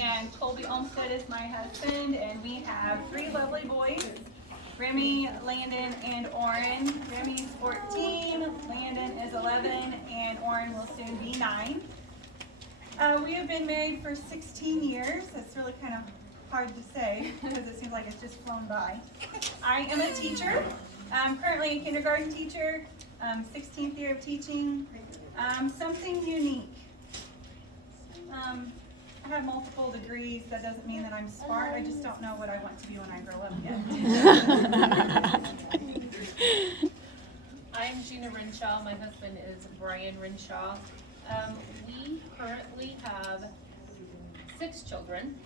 and Colby Olmsted is my husband, and we have 3 lovely boys, Remy, Landon, and Oren. Remy's 14, Landon is 11, and Oren will soon be 9. We have been married for 16 years. That's really kind of hard to say because it seems like it's just flown by. I am a teacher. I'm currently a kindergarten teacher, 16th year of teaching. Something unique. I have multiple degrees. That doesn't mean that I'm smart. I just don't know what I want to be when I grow up yet. I'm Gina Renshaw. My husband is Brian Renshaw. We currently have 6 children.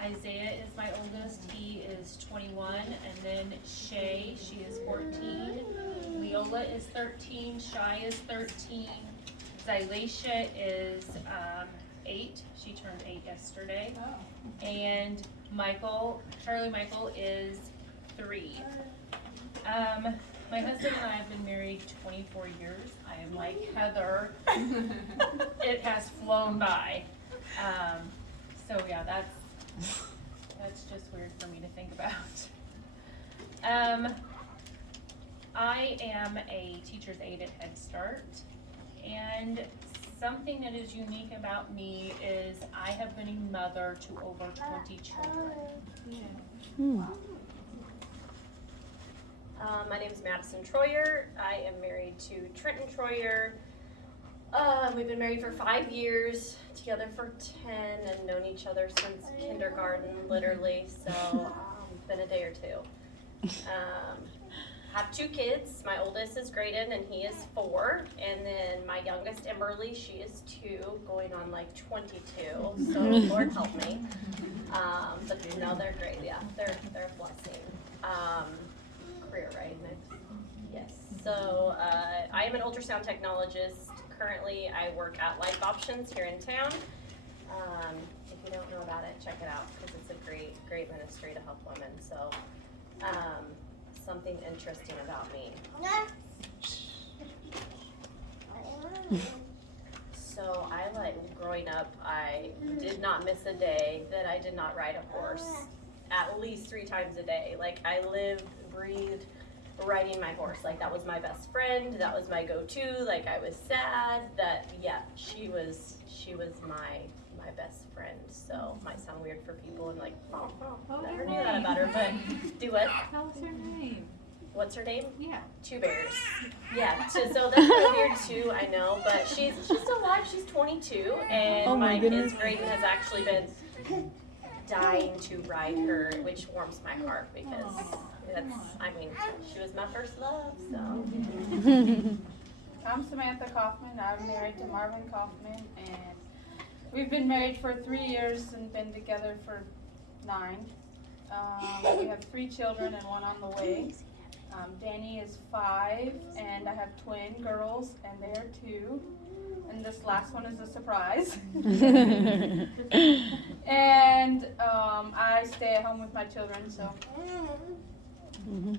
Isaiah is my oldest. He is 21. And then Shay, she is 14. Leola is 13. Shai is 13. Zylacia is 8. She turned 8 yesterday. Oh. And Charlie Michael is 3. My husband and I have been married 24 years. I am like Heather. It has flown by. So yeah, that's just weird for me to think about. I am a teacher's aide at Head Start, and something that is unique about me is I have been a mother to over 20 children. Yeah. My name is Madison Troyer. I am married to Trenton Troyer. We've been married for 5 years, together for 10, and known each other since kindergarten, literally, so been a day or two. Have 2 kids. My oldest is Graydon, and he is 4, and then my youngest, Emberly, she is 2, going on like 22, so Lord help me. But no, they're great, yeah, they're a blessing. Career, right, next? Yes. So I am an ultrasound technologist. Currently, I work at Life Options here in town. If you don't know about it, check it out because it's a great ministry to help women. So, something interesting about me. So growing up, I did not miss a day that I did not ride a horse at least 3 times a day. Like, I lived, breathed riding my horse. Like, that was my best friend, that was my go-to. Like, I was sad that, yeah, she was my best friend. So might sound weird for people and like, never knew that about her, but do what? Tell us her name. What's her name? Yeah. 2 Bears. Yeah, so that's really weird too, I know, but she's still alive. She's 22, and my kids, Graydon, has actually been dying to ride her, which warms my heart because she was my first love, so. I'm Samantha Kaufman. I'm married to Marvin Kaufman, and we've been married for 3 years and been together for 9. We have 3 children and 1 on the way. Danny is 5, and I have twin girls, and they're 2. And this last one is a surprise. And I stay at home with my children, so.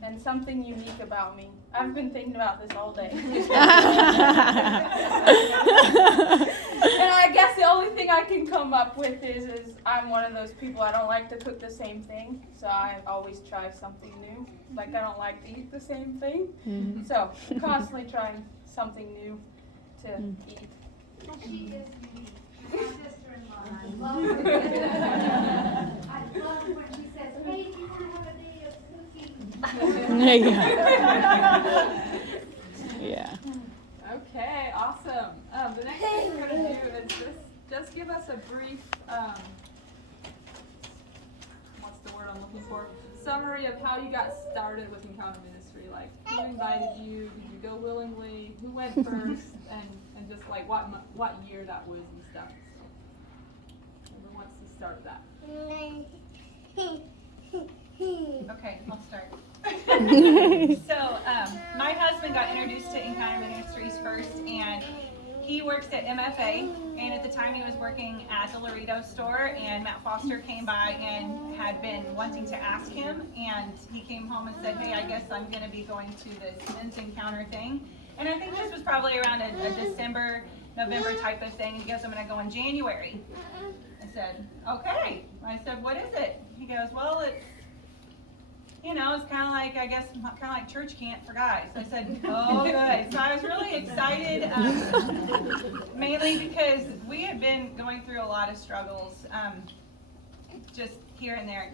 And something unique about me. I've been thinking about this all day. And I guess the only thing I can come up with is I'm one of those people, I don't like to cook the same thing, so I always try something new. Like, I don't like to eat the same thing. Mm-hmm. So, constantly trying something new to eat. She is unique. My sister-in-law. I love her. I love when she says, hey, do you want to have a day of cooking? Yeah. Okay, awesome. The next thing we're going to do is just give us a brief, what's the word I'm looking for? Summary of how you got started with Encounter Ministry. Like, who invited you? Did you go willingly? Who went first? And just like what year that was and stuff. So, whoever wants to start that. Okay, I'll start. So, my husband got introduced to Encounter Ministries first, and he works at MFA, and at the time he was working at the Laredo store, and Matt Foster came by and had been wanting to ask him, and he came home and said, hey, I guess I'm going to be going to this men's encounter thing. And I think this was probably around a December November type of thing. And he goes, I'm gonna go in January. I said, okay. I said, what is it? He goes, well, it's, you know, it's kind of like, I guess, kind of like church camp for guys. I said, oh, good. So I was really excited, mainly because we had been going through a lot of struggles, just here and there,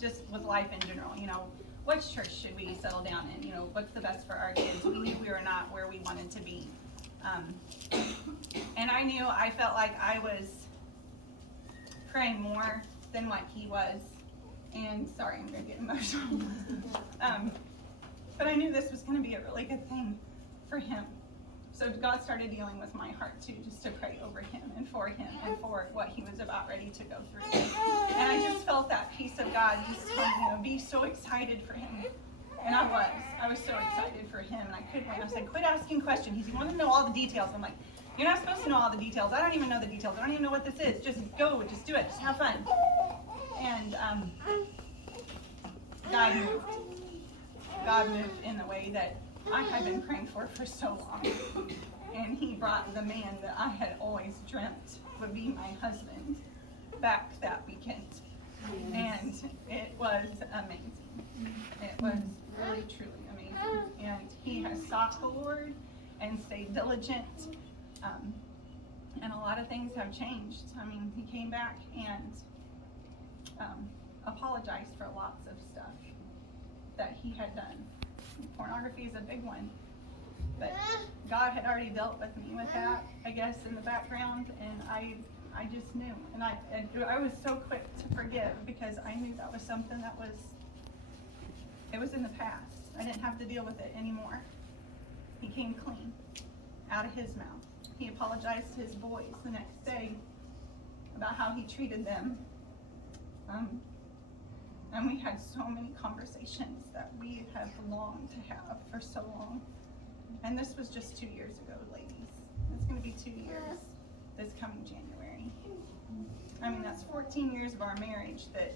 just with life in general. You know, which church should we settle down in? You know, what's the best for our kids? We knew we were not where we wanted to be. And I felt like I was praying more than what he was. And sorry, I'm gonna get emotional. But I knew this was gonna be a really good thing for him. So God started dealing with my heart too, just to pray over him and for what he was about ready to go through. And I just felt that peace of God just be so excited for him. And I was so excited for him, and I couldn't wait. I was like, quit asking questions. He wanted to know all the details. I'm like, you're not supposed to know all the details. I don't even know the details. I don't even know what this is. Just go, just do it, just have fun. And God moved. God moved in the way that I had been praying for so long. And he brought the man that I had always dreamt would be my husband back that weekend. And it was amazing. It was really, truly amazing. And he has sought the Lord and stayed diligent. And a lot of things have changed. I mean, he came back and apologized for lots of stuff that he had done. Pornography is a big one, but God had already dealt with me with that, I guess, in the background, and I just knew, and I was so quick to forgive because I knew that was something that was in the past. I didn't have to deal with it anymore. He came clean out of his mouth. He apologized to his boys the next day about how he treated them. And we had so many conversations that we have longed to have for so long. And this was just 2 years ago, ladies. It's going to be 2 years this coming January. I mean, that's 14 years of our marriage that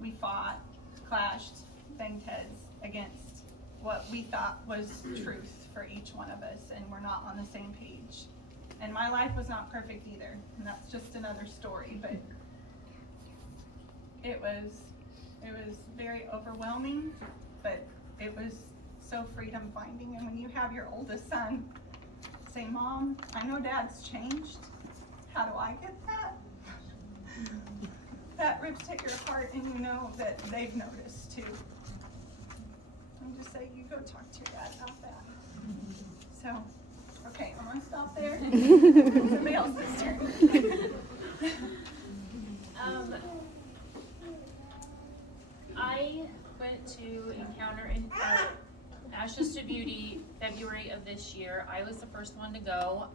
we fought, clashed, banged heads against what we thought was truth for each one of us, and we're not on the same page. And my life was not perfect either, and that's just another story, but it was very overwhelming, but it was so freedom finding. And when you have your oldest son say, Mom, I know Dad's changed. How do I get that? That rips at your heart, and you know that they've noticed too. And just say, you go talk to your dad about that. So, okay, I'm gonna stop there. Somebody else's turn. I went to Encounter in Ashes to Beauty February of this year. I was the first one to go.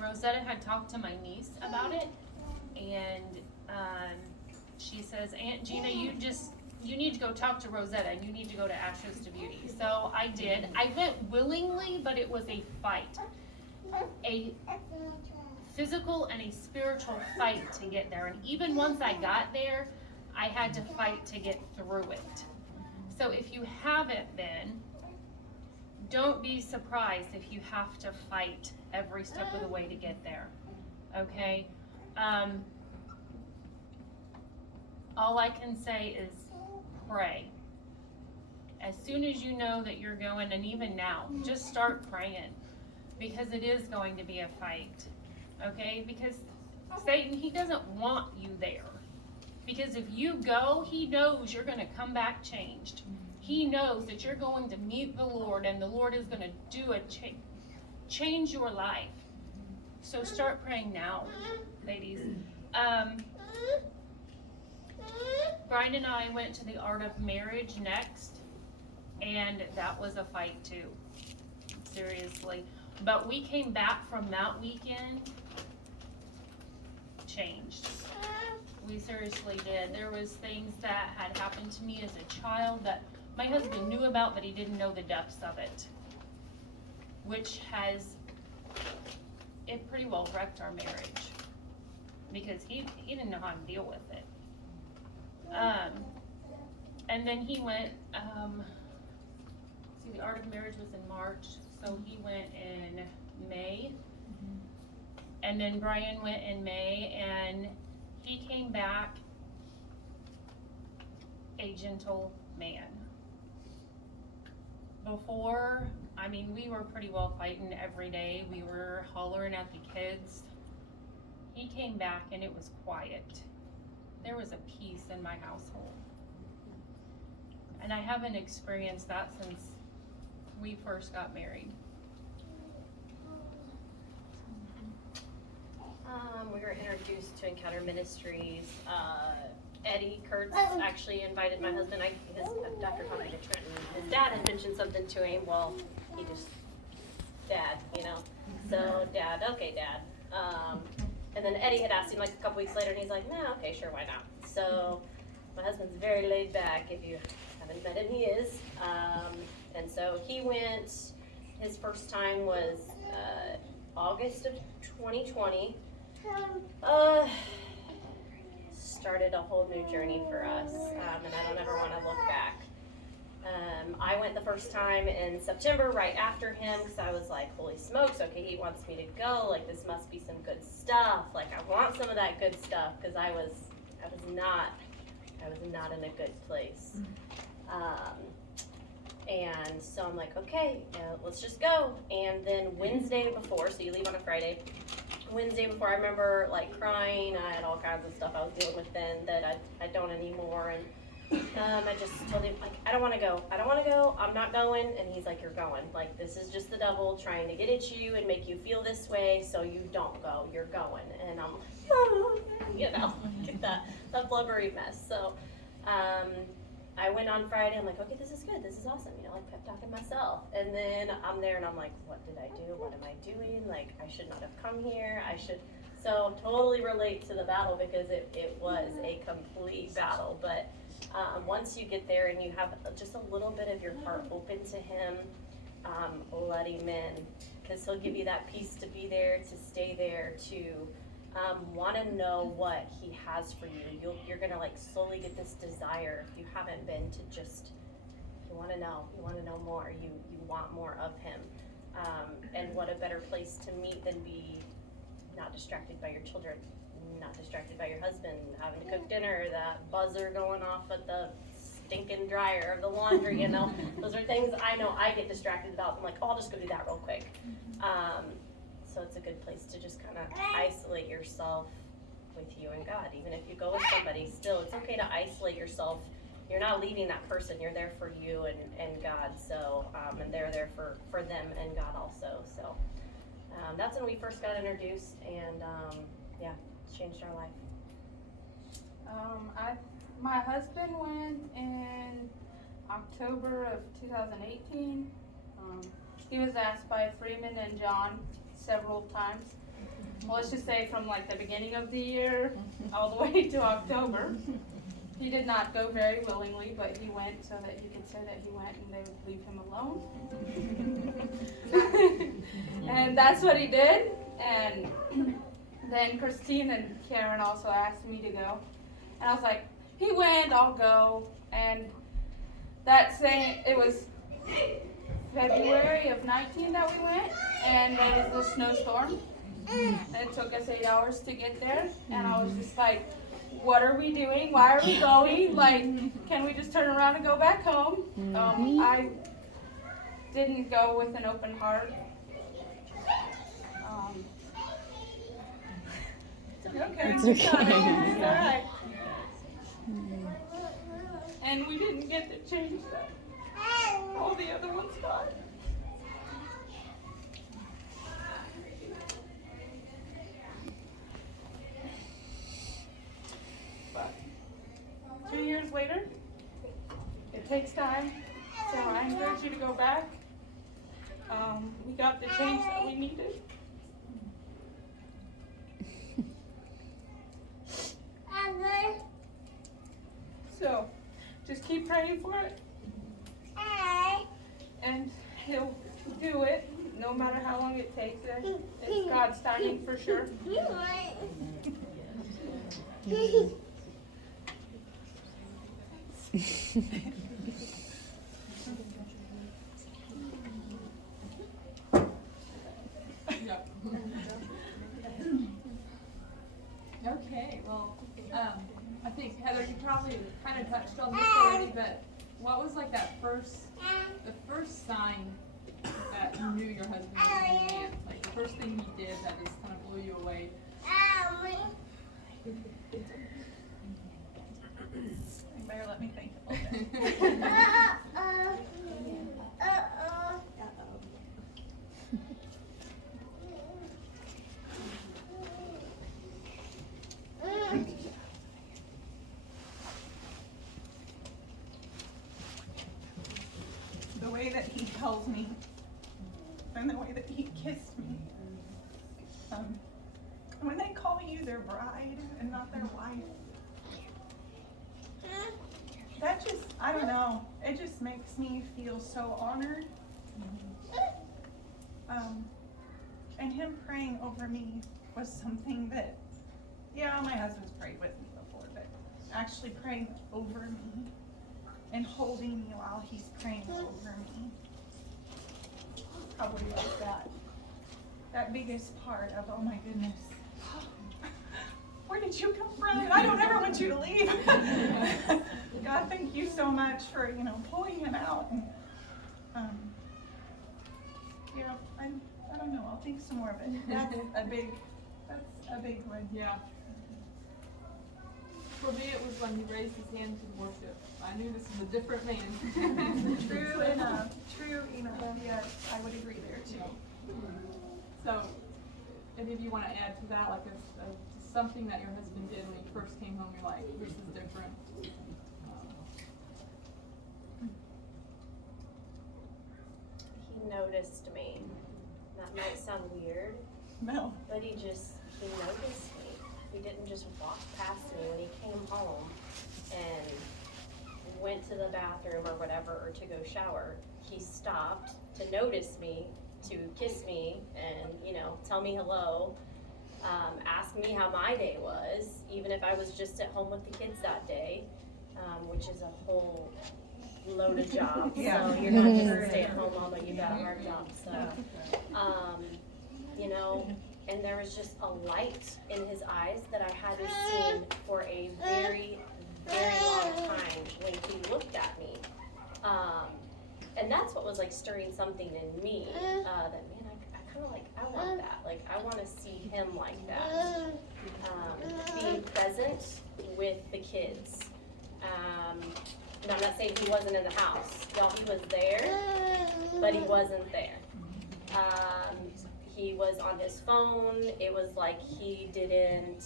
Rosetta had talked to my niece about it, and she says, Aunt Gina, you need to go talk to Rosetta, and you need to go to Ashes to Beauty. So I did. I went willingly, but it was a fight. A physical and a spiritual fight to get there. And even once I got there, I had to fight to get through it. So if you haven't been, don't be surprised if you have to fight every step of the way to get there. Okay? All I can say is pray. As soon as you know that you're going, and even now, just start praying, because it is going to be a fight. Okay? Because Satan, he doesn't want you there. Because if you go, he knows you're going to come back changed. He knows that you're going to meet the Lord, and the Lord is going to do a change your life. So start praying now, ladies. Brian and I went to the Art of Marriage next, and that was a fight too. Seriously. But we came back from that weekend changed. We seriously did. There was things that had happened to me as a child that my husband knew about, but he didn't know the depths of it, which it pretty well wrecked our marriage, because he didn't know how to deal with it. And then he went, the Art of Marriage was in March, so he went in May, And then Brian went in May, and he came back a gentle man. Before, I mean, we were pretty well fighting every day. We were hollering at the kids. He came back and it was quiet. There was a peace in my household. And I haven't experienced that since we first got married. We were introduced to Encounter Ministries. Eddie Kurtz actually invited my husband, after talking to Trenton, his dad had mentioned something to him. Well, he just, Dad, you know. So Dad, okay, Dad. And then Eddie had asked him like a couple weeks later, and he's like, nah, okay, sure, why not? So my husband's very laid back. If you haven't met him, he is. And so he went. His first time was August of 2020. Started a whole new journey for us, and I don't ever want to look back. I went the first time in September, right after him, because I was like, holy smokes, okay, he wants me to go, like, this must be some good stuff, like, I want some of that good stuff, because I was not in a good place. And so I'm like, okay, let's just go. And then Wednesday before, so you leave on a Friday, Wednesday before, I remember like crying. I had all kinds of stuff I was dealing with then that I don't anymore. And I just told him, like, I don't want to go. I'm not going. And he's like, you're going. Like, this is just the devil trying to get at you and make you feel this way so you don't go. You're going. And I'm like, oh, you know, get that blubbery mess. So I went on Friday. I'm like, okay, this is good. This is awesome. You know, like pep talking myself. And then I'm there and I'm like, what did I do? What am I doing? Like, I should not have come here. So totally relate to the battle because it was a complete battle. But once you get there and you have just a little bit of your heart open to him, let him in, because he'll give you that peace to be there, to stay there, to want to know what he has for you. You're gonna like slowly get this desire, if you haven't been, to just, you want to know more. You want more of him. And what a better place to meet than be not distracted by your children, not distracted by your husband, having to cook dinner, that buzzer going off at the stinking dryer of the laundry, you know. Those are things I know I get distracted about. I'm like, oh, I'll just go do that real quick. So it's a good place to just kind of isolate yourself with you and God. Even if you go with somebody, still, it's okay to isolate yourself. You're not leaving that person. You're there for you and God. So, and they're there for them and God also. So that's when we first got introduced, and yeah, it's changed our life. My husband went in October of 2018. He was asked by Freeman and John several times. Well, let's just say from like the beginning of the year all the way to October. He did not go very willingly, but he went so that you could say that he went and they would leave him alone. And that's what he did. And then Christine and Karen also asked me to go. And I was like, he went, I'll go. And that same, it was February of 19 that we went, and there was a snowstorm. And it took us 8 hours to get there. And I was just like, what are we doing? Why are we going? Like, can we just turn around and go back home? I didn't go with an open heart. Okay. It's okay. It's all right. And we didn't get to change that. All the other ones got. But 2 years later, it takes time. So I encourage you to go back. We got the change that we needed. So just keep praying for it. And he'll do it, no matter how long it takes. It's God's timing for sure. Okay, well, I think Heather, you probably kind of touched on this already, but what was like the first sign that you knew your husband was a new man? Like the first thing he did that just kind of blew you away? You better let me think a little bit. The way that he held me and the way that he kissed me. When they call you their bride and not their wife, that just, I don't know, it just makes me feel so honored. And him praying over me was something that, yeah, my husband's prayed with me before, but actually praying over me and holding me while he's praying over me probably was that biggest part of, oh my goodness, where did you come from? And I don't ever want you to leave. God, thank you so much for, pulling him out. And, I don't know, I'll think some more, but that's a big one. Yeah. For me, it was when he raised his hand to worship. I knew this was a different man. True enough. Yes, I would agree there too. So, any of you want to add to that, like something that your husband did when he first came home? You're like, this is different. He noticed me. That might sound weird, No. but he noticed me. He didn't just walk past me when he came home and went to the bathroom or whatever, or to go shower. He stopped to notice me, to kiss me, and tell me hello, ask me how my day was, even if I was just at home with the kids that day, which is a whole load of jobs. Yeah. So you're not just a stay-at-home mama, you got a hard job. So, and there was just a light in his eyes that I hadn't seen for a very, very long time when he looked at me. And that's what was like stirring something in me, that man, I kind of like, I want that. Like, I want to see him like that. Being present with the kids. And I'm not saying he wasn't in the house. Y'all, he was there, but he wasn't there. He was on his phone. It was like he didn't,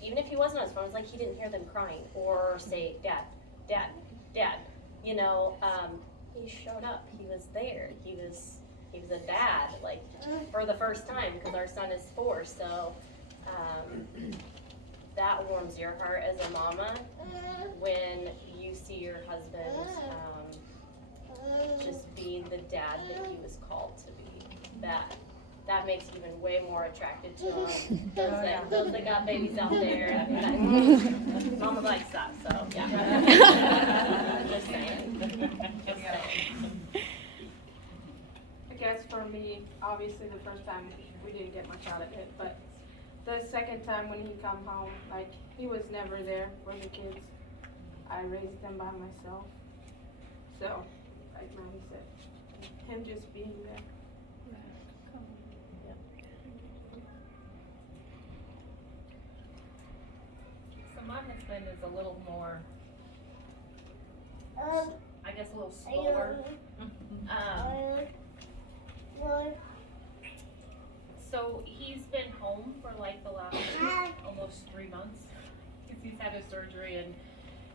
even if he wasn't on his phone, it was like he didn't hear them crying or say, Dad, Dad, Dad. He showed up. He was there. He was a dad, like, for the first time, because our son is 4. So that warms your heart as a mama when you see your husband just being the dad that he was called to be. That makes you even way more attracted to him. Those that got babies out there, mama likes that, so yeah. Just saying. I guess for me, obviously the first time we didn't get much out of it, but the second time when he come home, like, he was never there for the kids. I raised them by myself. So, like Mommy said, him just being there. So my husband is a little more, I guess, a little slower. So he's been home for like the last almost 3 months, because he's had a surgery,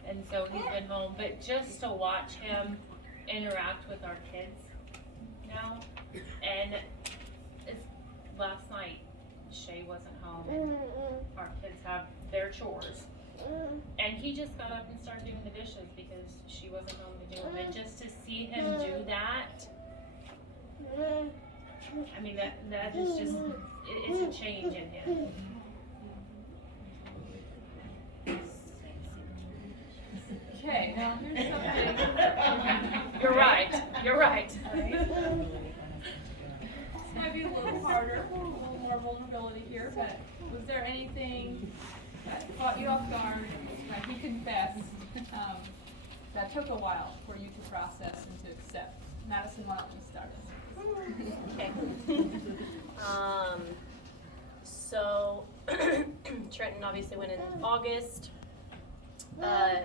and so he's been home. But just to watch him interact with our kids now, and last night Shay wasn't home. Our kids have their chores, and he just got up and started doing the dishes because she wasn't home to do them. And just to see him do that, I mean, that is just, it's a change in him. Okay, now here's something. You're right, you're right. It's gonna be a little harder, a little more vulnerability here, but was there anything confess, that took a while for you to process and to accept. Madison, why don't you start us? Okay. So Trenton obviously went in August. The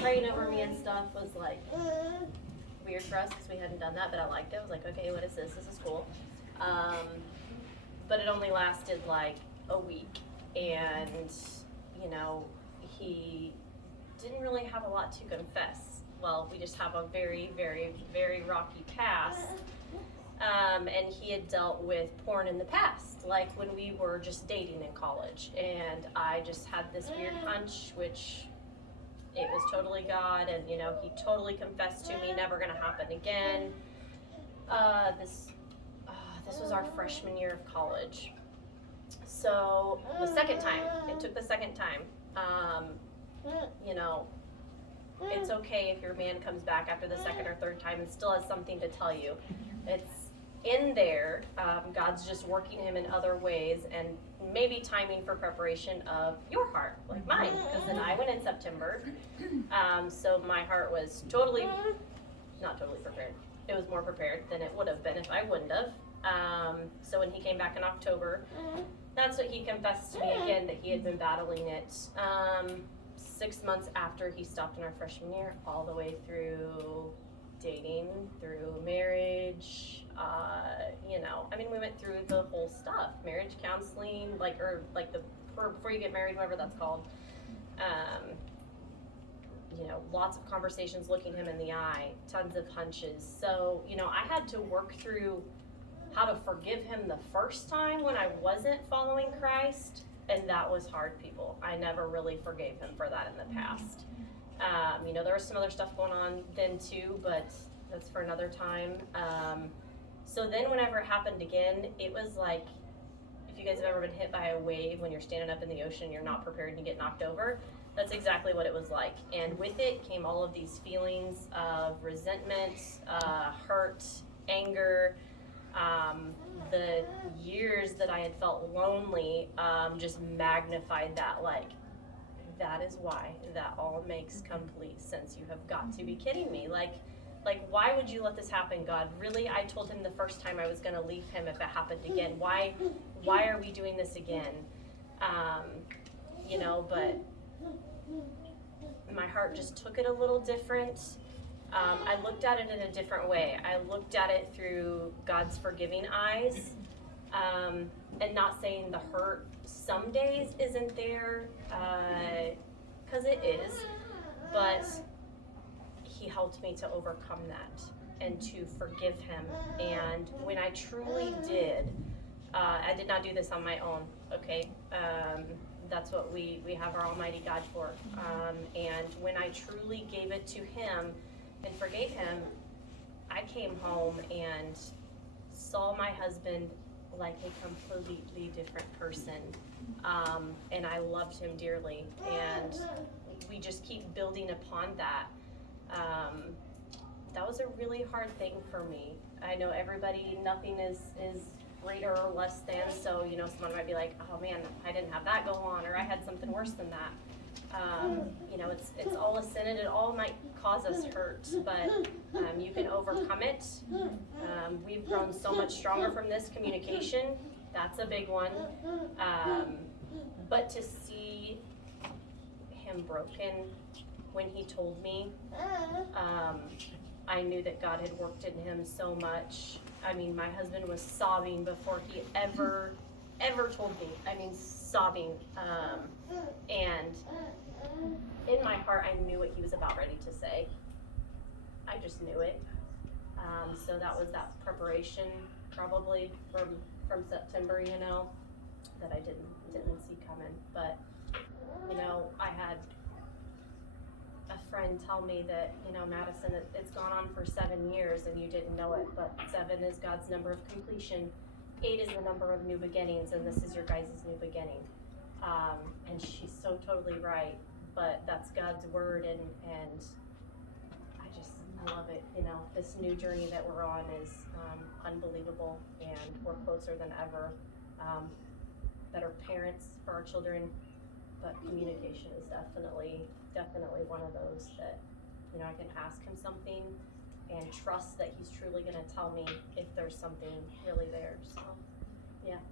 praying over me and stuff was like weird for us because we hadn't done that, but I liked it. I was like, okay, what is this? This is cool. But it only lasted like a week, and you know, he didn't really have a lot to confess. Well, we just have a very, very, very rocky past. And he had dealt with porn in the past, like when we were just dating in college. And I just had this weird hunch, which it was totally God, and you know, he totally confessed to me, never gonna happen again. This was our freshman year of college. So the second time, it took the second time. You know, it's okay if your man comes back after the second or third time and still has something to tell you. It's in there. God's just working him in other ways, and maybe timing for preparation of your heart, like mine, because then I went in September. So my heart was not totally prepared. It was more prepared than it would have been if I wouldn't have. So when he came back in October, that's what he confessed to me again, that he had been battling it 6 months after he stopped in our freshman year, all the way through dating, through marriage. You know, I mean, we went through the whole stuff, marriage counseling, before you get married, whatever that's called. You know, lots of conversations, looking him in the eye, tons of hunches. So, you know, I had to work through how to forgive him the first time when I wasn't following Christ, and that was hard, people. I never really forgave him for that in the past. You know, there was some other stuff going on then too, but that's for another time. So then whenever it happened again, it was like, if you guys have ever been hit by a wave when you're standing up in the ocean, you're not prepared and you get knocked over. That's exactly what it was like. And with it came all of these feelings of resentment, hurt, anger. The years that I had felt lonely just magnified that. Like, that is why that all makes complete sense. You have got to be kidding me. Like, why would you let this happen, God? Really? I told him the first time I was going to leave him if it happened again. Why are we doing this again? You know, but my heart just took it a little different. I looked at it in a different way. I looked at it through God's forgiving eyes, and not saying the hurt some days isn't there, because it is, but he helped me to overcome that and to forgive him. And when I truly did, I did not do this on my own, okay? That's what we have our Almighty God for. And when I truly gave it to him and forgave him, I came home and saw my husband like a completely different person. And I loved him dearly. And we just keep building upon that. That was a really hard thing for me. I know everybody, nothing is greater or less than, so, you know, someone might be like, oh man, I didn't have that go on, or I had something worse than that. You know, it's all a sin, and it all might cause us hurt, but you can overcome it. We've grown so much stronger from this communication. That's a big one. But to see him broken when he told me, I knew that God had worked in him so much. I mean, my husband was sobbing before he ever told me. I mean, sobbing. And in my heart, I knew what he was about ready to say. I just knew it. So that was that preparation, probably from September, you know, that I didn't see coming. But, you know, I had a friend tell me that, you know, Madison, it's gone on for 7 years and you didn't know it, but 7 is God's number of completion. 8 is the number of new beginnings, and this is your guys' new beginning. And she's so totally right, but that's God's word, and I love it. You know, this new journey that we're on is unbelievable, and we're closer than ever. Better parents for our children, but communication is definitely one of those that, you know, I can ask him something and trust that he's truly gonna tell me if there's something really there, so, yeah.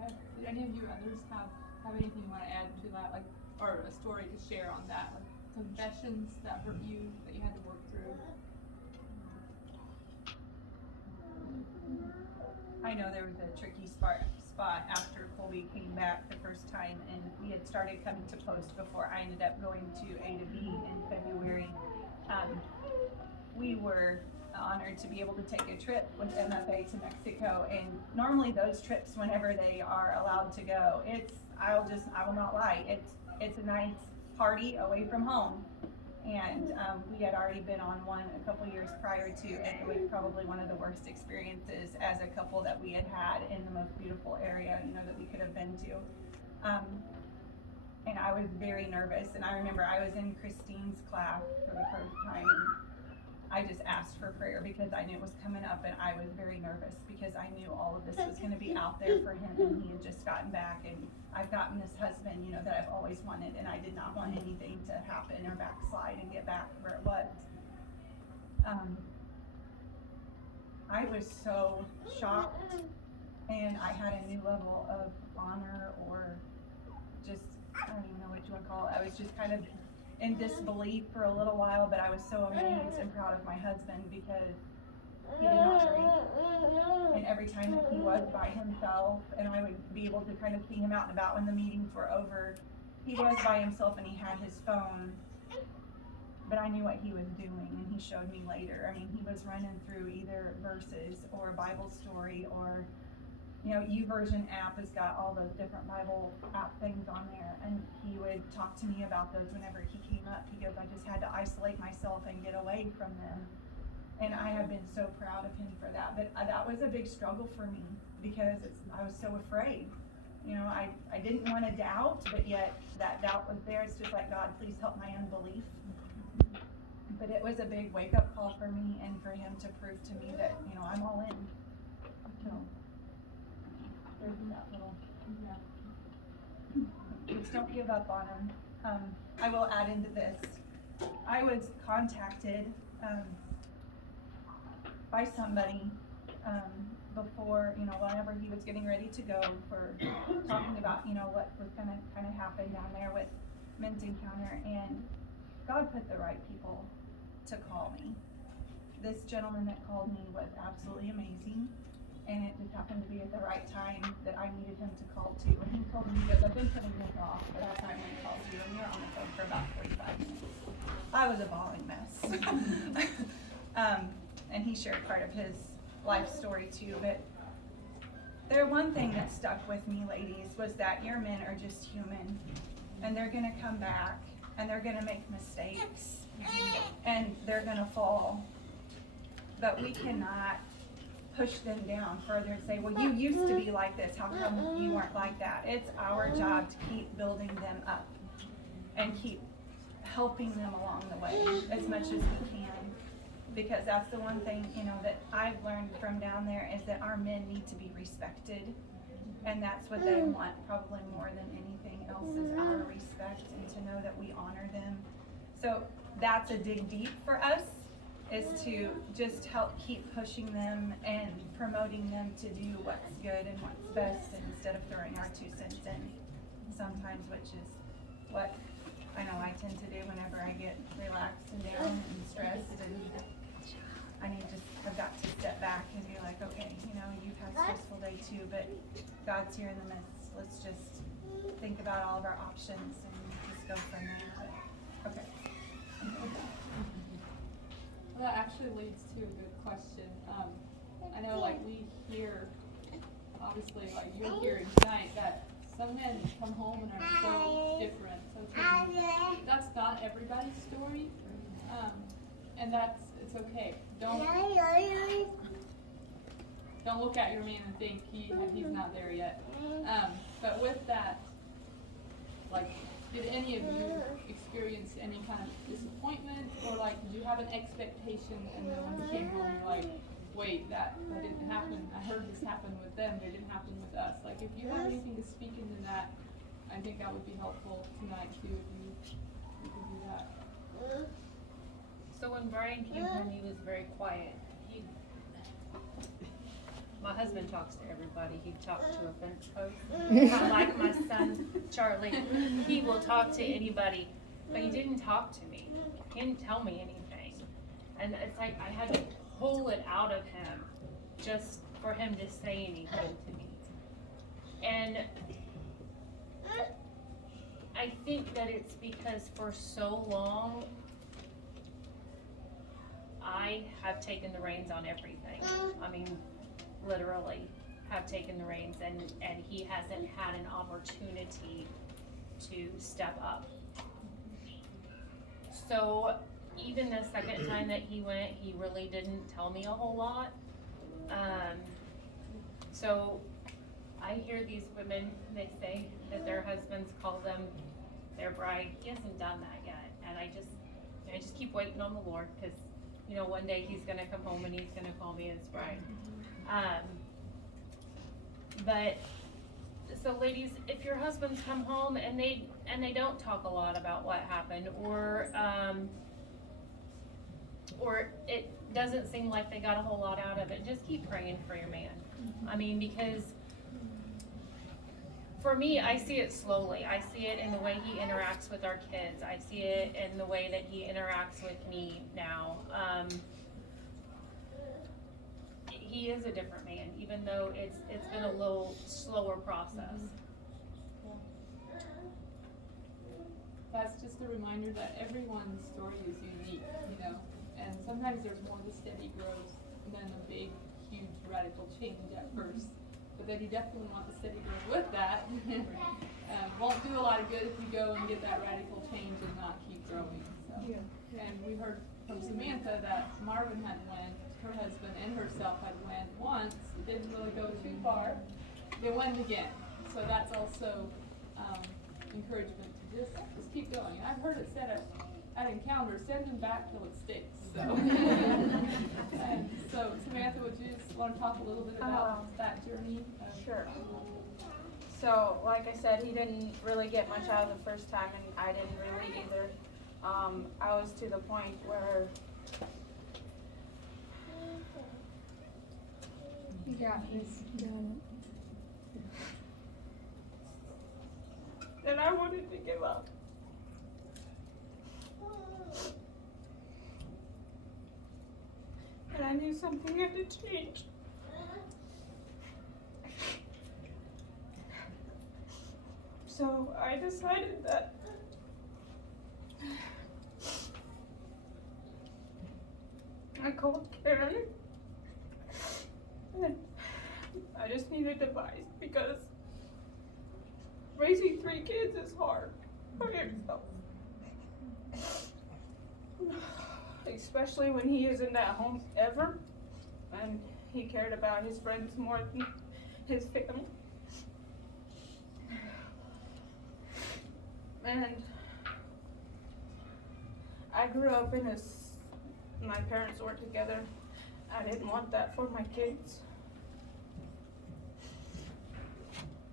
Okay. Did any of you others have anything you wanna add to that, like, or a story to share on that, like confessions that hurt you, that you had to work through? I know there was a tricky spot after Colby came back the first time, and we had started coming to Post before I ended up going to A to B in February. We were honored to be able to take a trip with MFA to Mexico, and normally those trips, whenever they are allowed to go, I will not lie, it's a nice party away from home. And we had already been on one a couple years prior to, and it was probably one of the worst experiences as a couple that we had had in the most beautiful area, you know, that we could have been to. And I was very nervous, and I remember I was in Christine's class for the first time, and I just asked for prayer because I knew it was coming up, and I was very nervous because I knew all of this was gonna be out there for him, and he had just gotten back, and I've gotten this husband, you know, that I've always wanted, and I did not want anything to happen or backslide and get back where it was. I was so shocked, and I had a new level of honor, or just, I don't even know what you wanna call it. I was just kind of in disbelief for a little while, but I was so amazed and proud of my husband because he did not drink. And every time that he was by himself, and I would be able to kind of see him out and about when the meetings were over, he was by himself and he had his phone, but I knew what he was doing, and he showed me later. I mean, he was running through either verses or a Bible story, or, you know, YouVersion app has got all those different Bible app things on there, and he would talk to me about those whenever he came up. He goes, I just had to isolate myself and get away from them. And I have been so proud of him for that, but that was a big struggle for me because I was so afraid. You know, I didn't want to doubt, but yet that doubt was there. It's just like, God, please help my unbelief. But it was a big wake-up call for me, and for him to prove to me that, you know, I'm all in. So there's that little, just don't give up on him. I will add into this. I was contacted by somebody before, you know, whenever he was getting ready to go, for talking about, you know, what was gonna kind of happen down there with Men's Encounter, and God put the right people to call me. This gentleman that called me was absolutely amazing, and it just happened to be at the right time that I needed him to call too. And he told me, he goes, I've been putting this off, but I finally called you, and you're on the phone for about 45 minutes. I was a bawling mess. And he shared part of his life story too, but one thing that stuck with me, ladies, was that your men are just human, and they're gonna come back, and they're gonna make mistakes, and they're gonna fall, but we cannot push them down further and say, well, you used to be like this, how come you weren't like that? It's our job to keep building them up and keep helping them along the way as much as we can. Because that's the one thing, you know, that I've learned from down there, is that our men need to be respected. And that's what they want probably more than anything else, is our respect, and to know that we honor them. So that's a dig deep for us, is to just help keep pushing them and promoting them to do what's good and what's best, instead of throwing our 2 cents in sometimes, which is what I know I tend to do whenever I get relaxed and down and stressed, and I've got to step back and be like, okay, you know, you've had a stressful day too, but God's here in the midst. Let's just think about all of our options and just go from there. But, okay. Well, that actually leads to a good question. I know, like, we hear, obviously, like you're hearing tonight, that some men come home and are so different, so changed. That's not everybody's story, and it's okay. Don't look at your man and think he's not there yet. But with that, like, did any of you experience any kind of disappointment, or like, did you have an expectation and then when you came home you're like, wait, that didn't happen, I heard this happen with them, but it didn't happen with us? Like, if you have anything to speak into that, I think that would be helpful tonight too, if you could do that. So when Brian came home, he was very quiet. My husband talks to everybody. He talked to a fence post. I like my son, Charlie. He will talk to anybody, but he didn't talk to me. He didn't tell me anything. And it's like I had to pull it out of him just for him to say anything to me. And I think that it's because for so long, I have taken the reins on everything. I mean, literally have taken the reins, and he hasn't had an opportunity to step up. So even the second time that he went, he really didn't tell me a whole lot. So I hear these women, they say that their husbands call them their bride. He hasn't done that yet, and I just keep waiting on the Lord, because one day he's gonna come home and he's gonna call me his bride. But so ladies, if your husbands come home and they don't talk a lot about what happened, or it doesn't seem like they got a whole lot out of it, just keep praying for your man. I mean, because for me, I see it slowly. I see it in the way he interacts with our kids. I see it in the way that he interacts with me now. He is a different man, even though it's been a little slower process. That's just a reminder that everyone's story is unique, and sometimes there's more of the steady growth than the big, huge, radical change at first. But then you definitely want the steady growth with that. Won't do a lot of good if you go and get that radical change and not keep growing. So. Yeah. And we heard from Samantha that Marvin had went, her husband and herself had went once, didn't really go too far. They went again. So that's also encouragement to just keep going. And I've heard it said at Encounter, send them back till it sticks. So, and so Samantha, would you just want to talk a little bit about that journey? Sure. So, like I said, he didn't really get much out of the first time, and I didn't really either. I was to the point where and I wanted to give up. And I knew something had to change. So I decided that I called Karen, and I just needed advice, because raising 3 kids is hard by yourself. Especially when he isn't at home ever, and he cared about his friends more than his family. And I grew up in my parents weren't together. I didn't want that for my kids.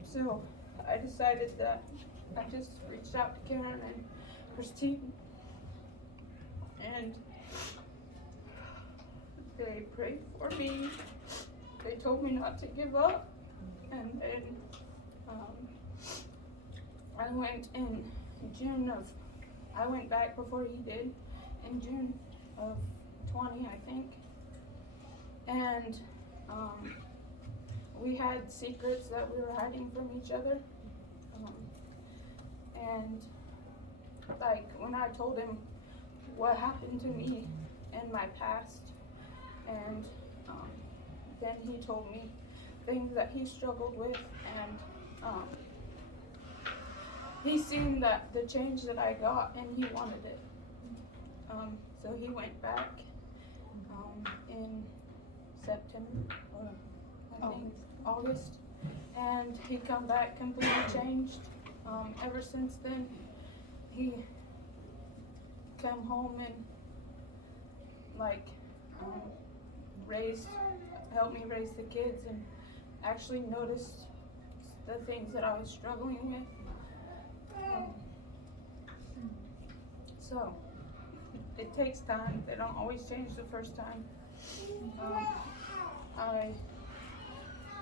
So I decided that I just reached out to Karen and Christine, and they prayed for me. They told me not to give up, and then I went in June of, I went back before he did, in June of 20, I think, and we had secrets that we were hiding from each other, and like when I told him what happened to me in my past, and then he told me things that he struggled with, and he seen that the change that I got, and he wanted it. So he went back in September, or I think August, and he come back completely changed. Ever since then, he come home and helped me raise the kids, and actually noticed the things that I was struggling with, So, it takes time. They don't always change the first time.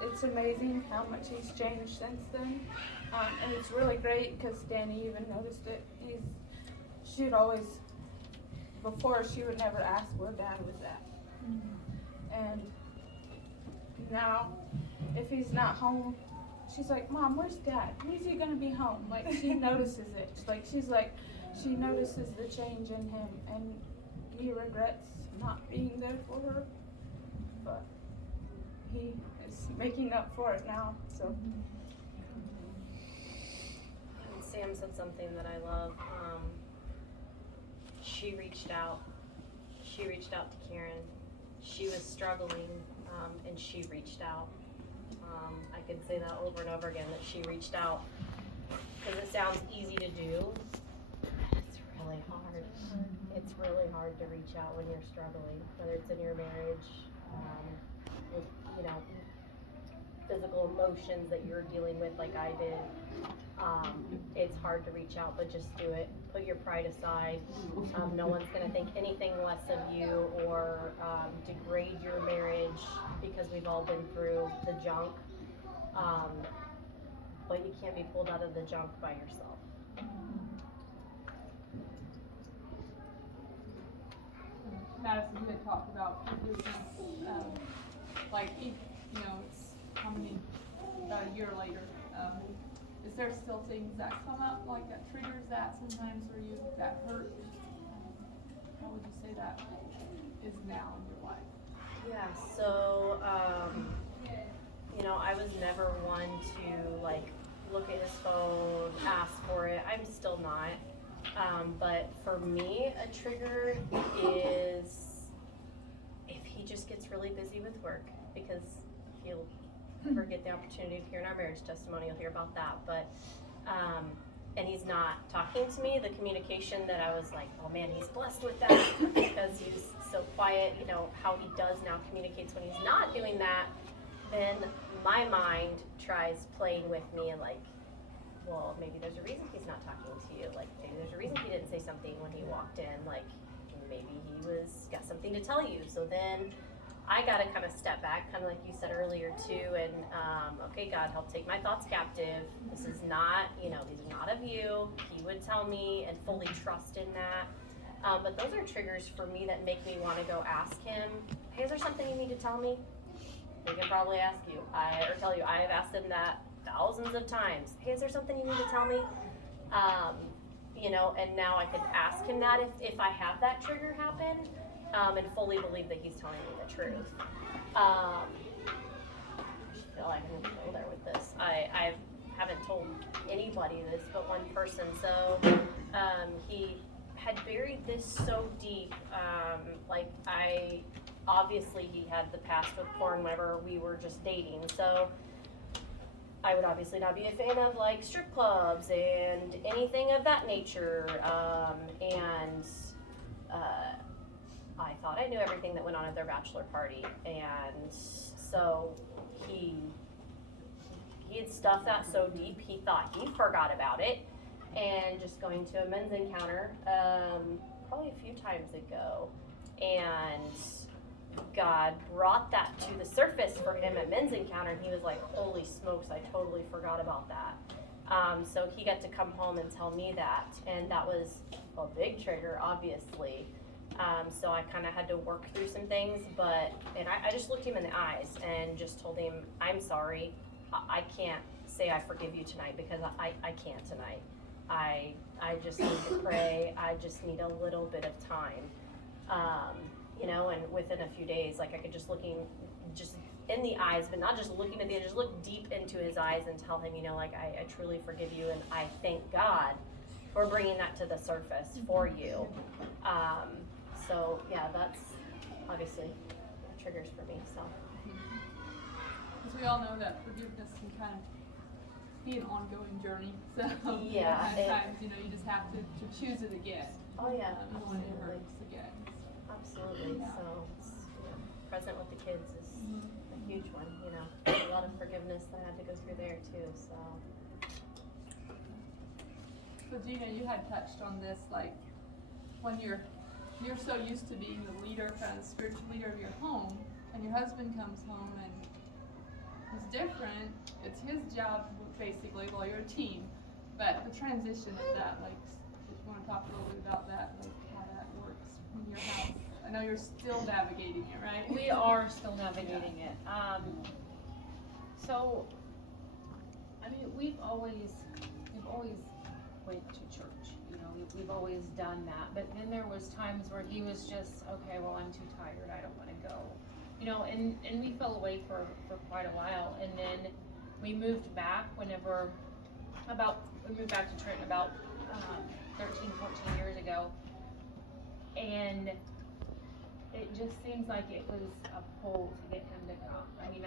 It's amazing how much he's changed since then. And it's really great because Danny even noticed it. She'd always, before she would never ask where Dad was at. And now, if he's not home, she's like, Mom, where's Dad? When's he gonna be home? Like, she notices it. She notices the change in him, and he regrets not being there for her, but he is making up for it now, so. And Sam said something that I love. She reached out to Karen. She was struggling, and she reached out. I could say that over and over again, that she reached out, because it sounds easy to do. It's really hard. It's really hard to reach out when you're struggling, whether it's in your marriage, with, physical emotions that you're dealing with like I did. It's hard to reach out, but just do it. Put your pride aside. No one's gonna think anything less of you or degrade your marriage, because we've all been through the junk. But you can't be pulled out of the junk by yourself. Madison, you had talked about your business, it's how many, about a year later, is there still things that come up, like that triggers that sometimes, where you, that hurt? How would you say that is now in your life? Yeah, so, I was never one to look at his phone, ask for it. I'm still not. But for me, a trigger is if he just gets really busy with work, because if you'll ever get the opportunity to hear in our marriage testimony, you'll hear about that. But, and he's not talking to me, the communication that I was like, oh man, he's blessed with that because he's so quiet, how he does now communicates when he's not doing that, then my mind tries playing with me and well, maybe there's a reason he's not talking to you. Maybe there's a reason he didn't say something when he walked in. Maybe he got something to tell you. So then I gotta kind of step back, kind of like you said earlier too, and okay, God, help take my thoughts captive. This is not, these are not of you. He would tell me, and fully trust in that. But those are triggers for me that make me want to go ask him, hey, is there something you need to tell me? He can probably ask you, or tell you. I have asked him that thousands of times. Hey, is there something you need to tell me? And now I could ask him that if I have that trigger happen, and fully believe that he's telling me the truth. I feel like I'm gonna go there with this. I haven't told anybody this but one person. So he had buried this so deep. Obviously he had the past with porn whenever we were just dating. So I would obviously not be a fan of strip clubs and anything of that nature. I thought I knew everything that went on at their bachelor party, and so he had stuffed that so deep he thought he forgot about it. And just going to a men's encounter probably a few times ago, and God brought that to the surface for him at men's encounter, and he was like, holy smokes, I totally forgot about that. So he got to come home and tell me that, and that was a big trigger, obviously. So I kind of had to work through some things, and I just looked him in the eyes and just told him, I'm sorry, I can't say I forgive you tonight, because I can't tonight. I just need to pray. I just need a little bit of time. And within a few days, I could just in the eyes, but not just looking at the eyes, just look deep into his eyes and tell him, I truly forgive you, and I thank God for bringing that to the surface for you. So yeah, that's obviously triggers for me, so. Because we all know that forgiveness can kind of be an ongoing journey, so. Yeah, at times, you just have to choose it again. Oh yeah, You don't want it to hurt us again. absolutely, Yeah. so it's, present with the kids is a huge one, a lot of forgiveness that I had to go through there too, so. So Gina, you had touched on this, when you're so used to being the leader, kind of spiritual leader of your home, and your husband comes home and it's different. It's his job basically. Well, you're a team, but the transition of that, like, if you want to talk a little bit about that, like how that works in your house. I know you're still navigating it, right? We are still navigating it. So, I mean, we've always went to church, you know, we've always done that, but then there was times where he was just, okay, well, I'm too tired, I don't wanna go. You know, and we fell away for quite a while, and then we moved back we moved back to Trenton about 13, 14 years ago, and it just seems like it was a pull to get him to come. I mean,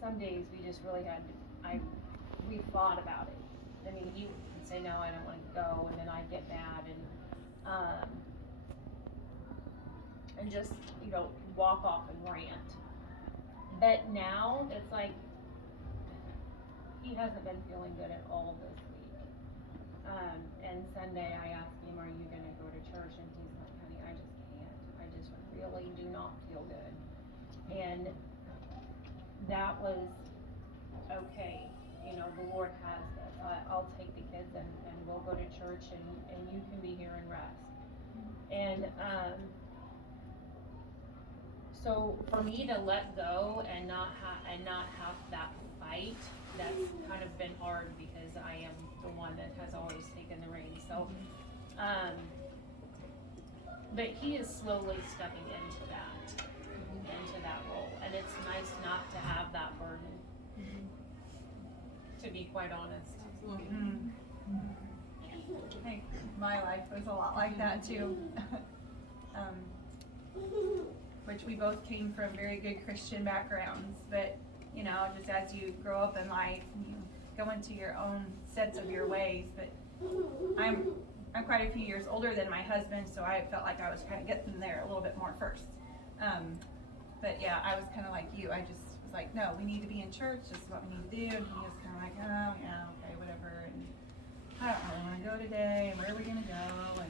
some days we just really we thought about it. I mean, he would say, no, I don't want to go, and then I'd get mad and just, you know, walk off and rant. But now, it's like, he hasn't been feeling good at all this week. And Sunday I asked him, are you gonna go to church? And he's like, honey, I just can't. I just really do not feel good. And that was, okay, you know, the Lord has this. I'll take the kids and we'll go to church and you can be here and rest. And, so for me to let go and not have that fight, that's kind of been hard because I am the one that has always taken the reins. So, but he is slowly stepping into that role, and it's nice not to have that burden. To be quite honest. Hey, my life was a lot like that too. Which we both came from very good Christian backgrounds, but you know, just as you grow up in life, you go into your own sets of your ways. But I'm quite a few years older than my husband, so I felt like I was kind of getting there a little bit more first. But yeah, I was kind of like you. I just was like, no, we need to be in church. This is what we need to do. And he was kind of like, oh yeah, okay, whatever. And I don't really want to go today. And where are we gonna go?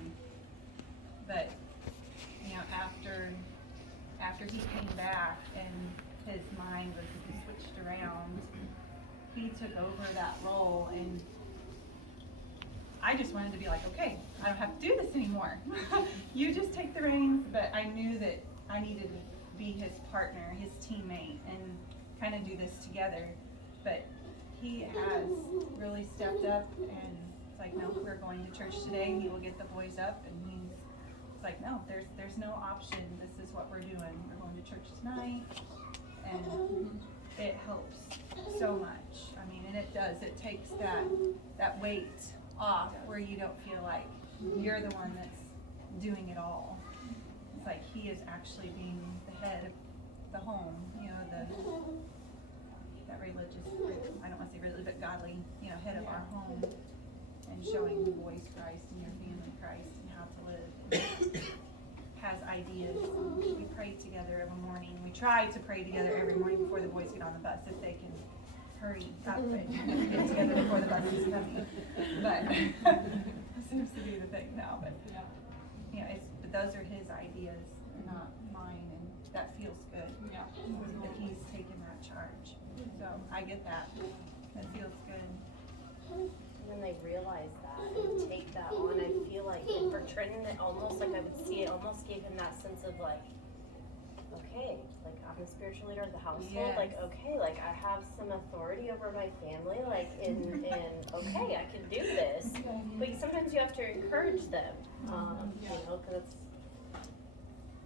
But you know, after he came back and his mind was switched around, he took over that role, and I just wanted to be like, okay, I don't have to do this anymore. You just take the reins. But I knew that I needed to be his partner, his teammate, and kind of do this together. But he has really stepped up, and it's like, no, we're going to church today. He will get the boys up, and it's like, no, there's no option. This is what we're doing. We're going to church tonight, and it helps so much. I mean, and it does. It takes that weight off where you don't feel like you're the one that's doing it all. It's like he is actually being the head of the home, you know, that religious, I don't want to say religious, but godly, you know, head of our home, and showing the boys Christ and your family Christ and how to live. And has ideas. We pray together every morning. We try to pray together every morning before the boys get on the bus, if they can hurry up and get together before the bus is coming. But it seems to be the thing now. But you know, but those are his ideas, not mine, and that feels good. Yeah. That he's taken that charge. So I get that. That feels good. When they realize that and take that on, I feel like, and for Trenton, it almost like I would see it almost gave him that sense of like, okay, like I'm the spiritual leader of the household, Yes. like okay, like I have some authority over my family, like in okay, I can do this. But sometimes you have to encourage them, you know, because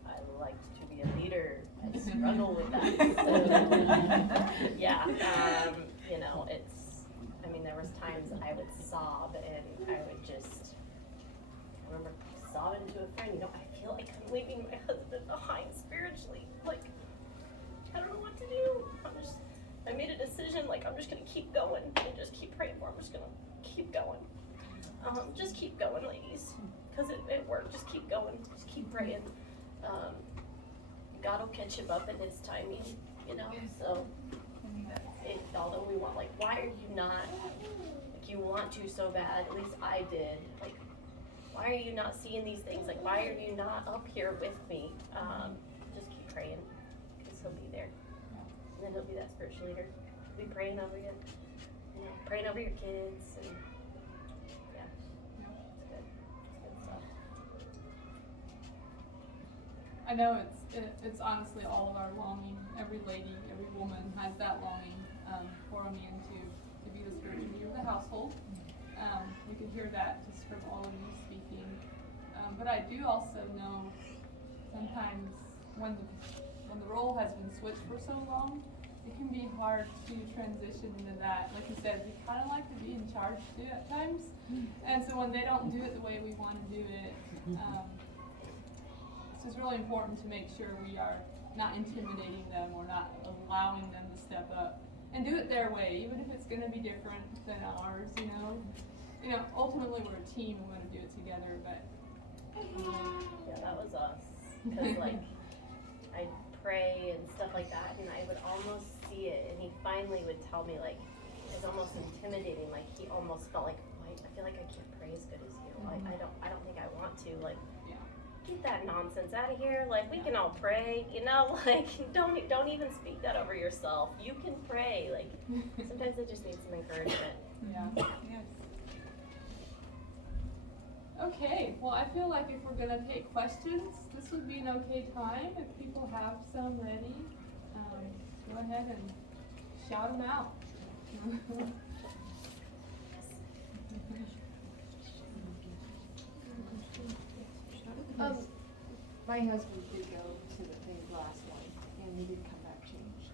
I like to be a leader. I struggle with that. So, yeah, you know, I mean, there was times I would sob and I would just, I remember sobbing to a friend, you know, I feel like I'm leaving my husband behind spiritually. Like, I don't know what to do. I made a decision, like, I'm just gonna keep going and just keep praying for him. I'm just gonna keep going. Just keep going, ladies, because it worked. Just keep going. Just keep praying. God will catch him up in his timing, you know, so. Although we want, like, why are you not, like, you want to so bad, at least I did, like, why are you not seeing these things? Like, why are you not up here with me? Just keep praying, because he'll be there. And then he'll be that spiritual leader. He'll be praying over you, praying over your kids, and yeah, it's good. It's good stuff. I know it's honestly all of our longing. Every lady, every woman has that longing for a man to be the spiritual leader of the household. We could hear that just from all of you speaking. But I do also know sometimes when the role has been switched for so long, it can be hard to transition into that. Like you said, we kind of like to be in charge too at times. And so when they don't do it the way we want to do it, it's just really important to make sure we are not intimidating them or not allowing them to step up and do it their way, even if it's going to be different than ours. Ultimately we're a team. We want to do it together. But Yeah, that was us. Because, like, I'd pray and stuff like that, and I would almost see it, and he finally would tell me, like, it's almost intimidating. Like, he almost felt like, I feel like I can't pray as good as you. Like, I don't think I want to. Like, get that nonsense out of here. Like, we can all pray, like, don't even speak that over yourself. You can pray. Like, sometimes I just need some encouragement. yeah. Yes. Okay, well, I feel like if we're gonna take questions, this would be an okay time. If people have some ready, go ahead and shout them out. My husband did go to the last one, and he did come back changed.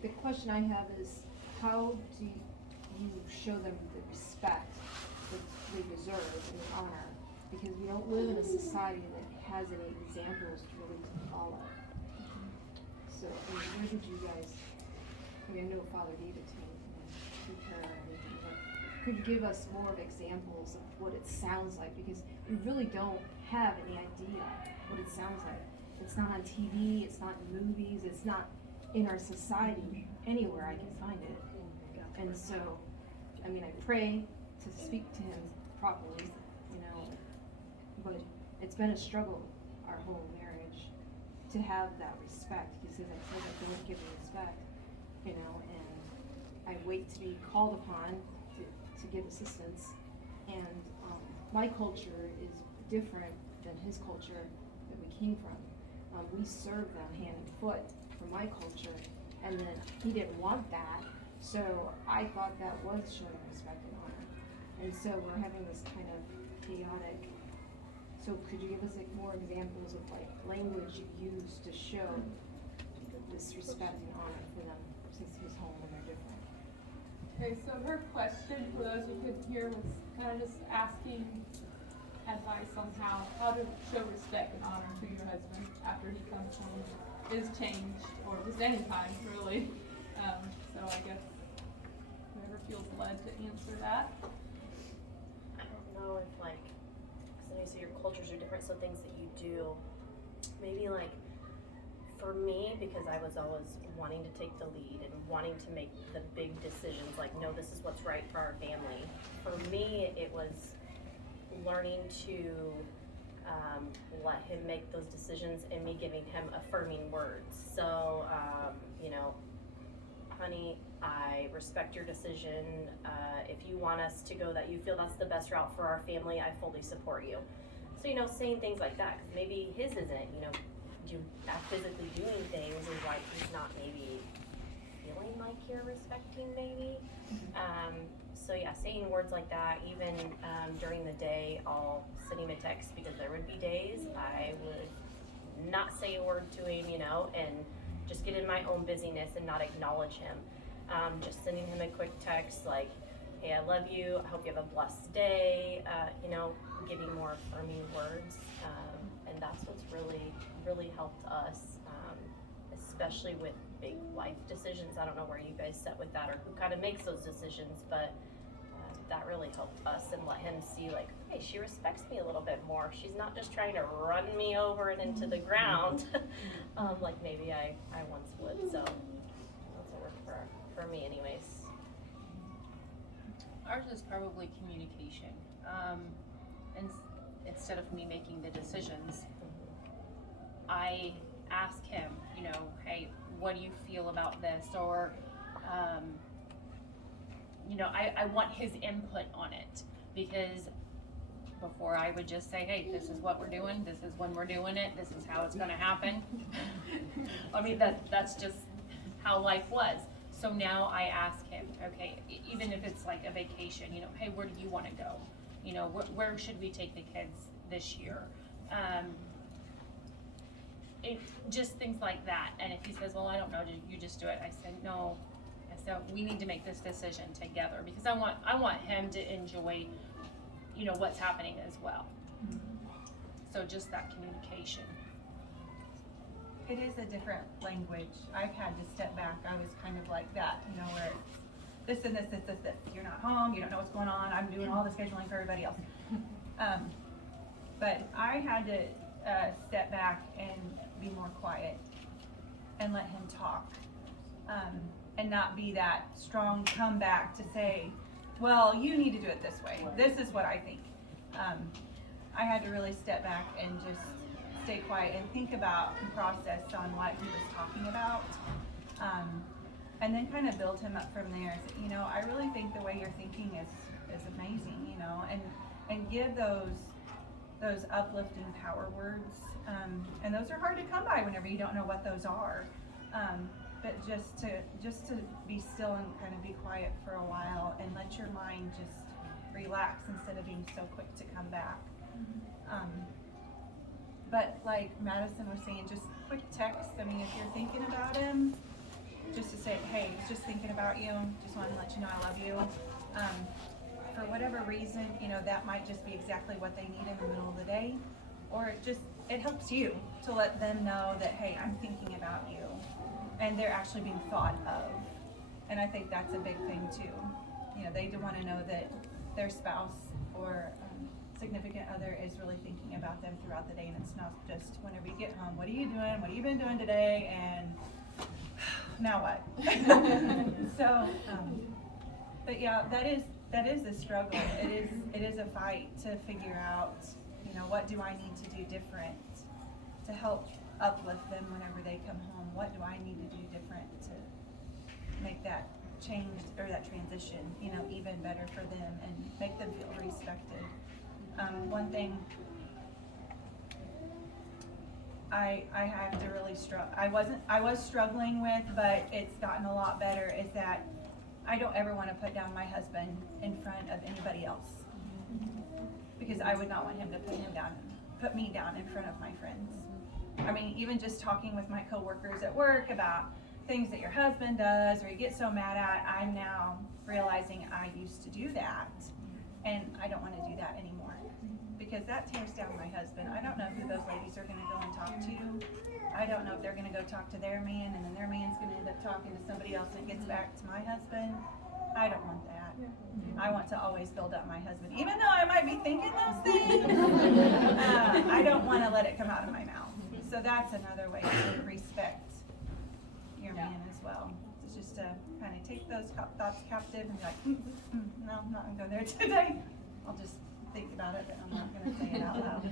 The question I have is, how do you show them the respect that they deserve and the honor? Because we don't live in a society that has any examples really to follow. So, where did you guys, I know Father gave it to me, through prayer and everything, but could you give us more of examples of what it sounds like? Because we really don't have any idea what it sounds like. It's not on TV, it's not in movies, it's not in our society anywhere I can find it. And so, I pray to speak to him properly, but it's been a struggle our whole marriage to have that respect. He says I don't give him respect, and I wait to be called upon to give assistance. And my culture is different than his culture that we came from. We serve them hand and foot for my culture, and then he didn't want that, so I thought that was showing respect and honor. And so we're having this kind of chaotic. So could you give us more examples of language you use to show this respect and honor for them, since he's home and they're different? Okay, so her question, for those who couldn't hear, was kind of just asking advice on how to show respect and honor to your husband after he comes home, is changed, or just any time, really. So I guess whoever feels led to answer that. I don't know if, because I know you say your cultures are different, so things that you do, maybe for me, because I was always wanting to take the lead and wanting to make the big decisions, no, this is what's right for our family. For me, it was learning to let him make those decisions and me giving him affirming words. So, honey, I respect your decision. If you want us to go that you feel that's the best route for our family, I fully support you. So, saying things like that, because maybe his isn't, you physically doing things is like he's not maybe feeling like you're respecting maybe. So yeah, saying words like that, even during the day, I'll send him a text, because there would be days I would not say a word to him, and just get in my own busyness and not acknowledge him. Just sending him a quick text like, hey, I love you, I hope you have a blessed day, giving more affirming words. And that's what's really helped us, especially with big life decisions. I don't know where you guys sit with that or who kind of makes those decisions, but that really helped us and let him see hey, she respects me a little bit more. She's not just trying to run me over and into the ground like maybe I once would. So that's what worked for me anyways. Ours is probably communication. instead of me making the decisions, I ask him, you know, hey, what do you feel about this? Or, you know, I want his input on it, because before I would just say, hey, this is what we're doing, this is when we're doing it, this is how it's gonna happen. I mean, that's just how life was. So now I ask him, okay, even if it's like a vacation, you know, hey, where do you wanna go? You know, where should we take the kids this year? Just things like that. And if he says, well, I don't know, you just do it. I said, no. I said, we need to make this decision together, because I want him to enjoy, you know, what's happening as well. So just that communication. It is a different language. I've had to step back. I was kind of like that, you know, where this and this. You're not home, you don't know what's going on, I'm doing all the scheduling for everybody else. But I had to step back and be more quiet and let him talk. And not be that strong comeback to say, well, you need to do it this way. This is what I think. I had to really step back and just stay quiet and think about and process on what he was talking about. And then kind of build him up from there. You know, I really think the way you're thinking is amazing, you know, and give those uplifting power words. And those are hard to come by whenever you don't know what those are. But just to be still and kind of be quiet for a while and let your mind just relax instead of being so quick to come back. But like Madison was saying, just quick text. I mean, if you're thinking about him, just to say, hey, just thinking about you, just wanted to let you know I love you. For whatever reason, you know, that might just be exactly what they need in the middle of the day. Or it helps you to let them know that, hey, I'm thinking about you. And they're actually being thought of. And I think that's a big thing too. You know, they do want to know that their spouse or significant other is really thinking about them throughout the day, and it's not just whenever you get home, what are you doing? What have you been doing today? And now what? So, but yeah, that is a struggle. It is a fight to figure out, you know, what do I need to do different to help uplift them whenever they come home? What do I need to do different to make that change or that transition, you know, even better for them and make them feel respected? One thing I have to really I was struggling with, but it's gotten a lot better, is that I don't ever want to put down my husband in front of anybody else, because I would not want him to put me down in front of my friends. I mean, even just talking with my coworkers at work about things that your husband does or you get so mad at, I'm now realizing I used to do that, and I don't want to do that anymore, because that tears down my husband. I don't know who those ladies are going to go and talk to. I don't know if they're going to go talk to their man, and then their man's going to end up talking to somebody else, and it gets back to my husband. I don't want that. I want to always build up my husband, even though I might be thinking those things. I don't want to let it come out of my mouth. So that's another way to respect your man as well. It's just to kind of take those thoughts captive and be like, no, I'm not going to go there today. I'll just think about it, but I'm not going to say it out loud.